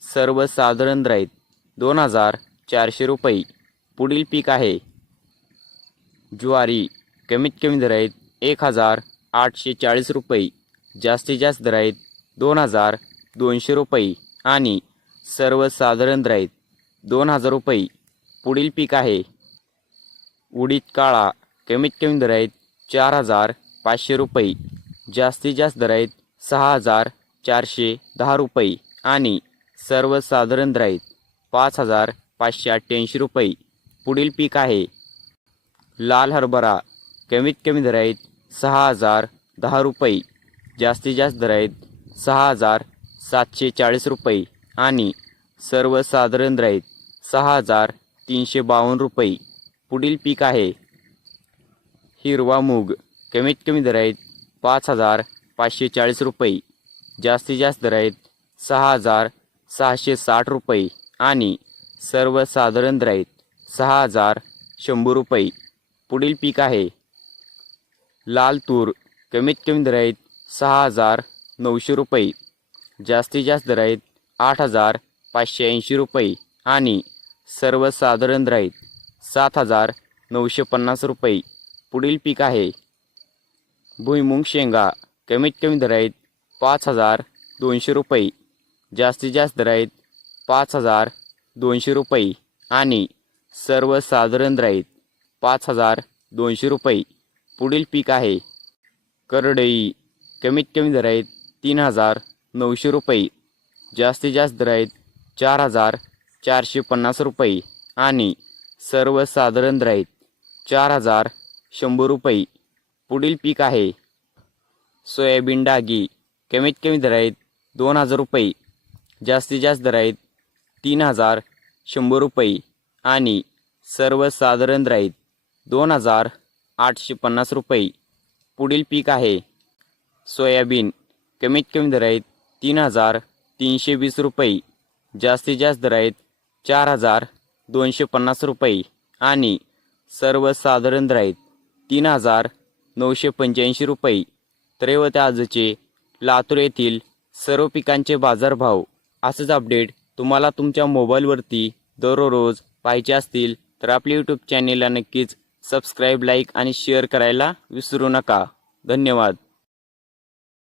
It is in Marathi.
सर्वसाधारण दर दोन हजार चारशे रुपये. पुढील पीक आहे. ज्वारी कमीत कमी दराईत एक हजार आठशे चाळीस रुपये. जास्तीत जास्त दराईत दोन हजार दोनशे रुपये. आणि सर्वसाधारण दर दोन हजार रुपये. पुढील पीक आहे. उडीद काळा कमीत कमी दराईत चार हजार पाचशे रुपये. जास्तीत जास्त दराईत सहा हजार चारशे दहा रुपये. आणि सर्वसाधारण राहीत पाच हजार पाचशे अठ्ठ्याऐंशी रुपये. पुढील पीक आहे. लाल हरभरा कमीत कमी दराईत सहा हजार दहा रुपये. जास्तीत जास्त दर आहेत सहा हजार सातशे चाळीस रुपये. आणि सर्वसाधारण राहीत सहा हजार तीनशे बावन्न रुपये. पुढील पीक आहे. हिरवा मूग कमीत कमी दराईत पाच हजार पाचशे चाळीस रुपये. जास्तीत जास्त दर आहेत सहा हजार सहाशे साठ रुपये आणि सर्वसाधारण दर सहा हजार शंभर रुपये. पुढील पीक आहे. लाल तूर कमीत कमी दर सहा हजार नऊशे रुपये. जास्तीत जास्त दराईत आठ हजार पाचशे ऐंशी रुपये आणि सर्वसाधारण दर सात हजार नऊशे पन्नास रुपये. पुढील पीक आहे. भुईमुंग शेंगा कमीत कमी दर पाच हजार दोनशे रुपये. जास्तीत जास्त राहीत पाच हजार दोनशे रुपये आणि सर्वसाधारण राहीत पाच हजार दोनशे रुपये. पुढील पीक आहे. करडई. कमीत कमी दराईत तीन हजार नऊशे रुपये. जास्तीत जास्त दर आहेत चार हजार चारशे पन्नास रुपये आणि सर्वसाधारण दर चार हजार शंभर रुपये. पुढील पीक आहे. सोयाबीन डागी. कमीत कमी दराईत दोन हजार रुपये. जास्तीत जास्त दर आहेत तीन हजार शंभर रुपये आणि सर्वसाधारण दर आहेत दोन हजार आठशे पन्नास रुपये. पुढील पीक आहे. सोयाबीन कमीत कमी दर आहेत तीन हजार तीनशे वीस रुपये. जास्तीत जास्त दर आहेत चार हजार दोनशे पन्नास रुपये आणि सर्वसाधारण दर आहेत तीन हजार नऊशे पंच्याऐंशी रुपये. त्रैवत आजचे लातूर येथील सर्व पिकांचे बाजारभाव असंच अपडेट तुम्हाला तुमच्या मोबाईलवरती दररोज पाहिजे असतील तर आपल्या यूट्यूब चॅनेलला नक्कीच सबस्क्राईब लाईक आणि शेअर करायला विसरू नका. धन्यवाद.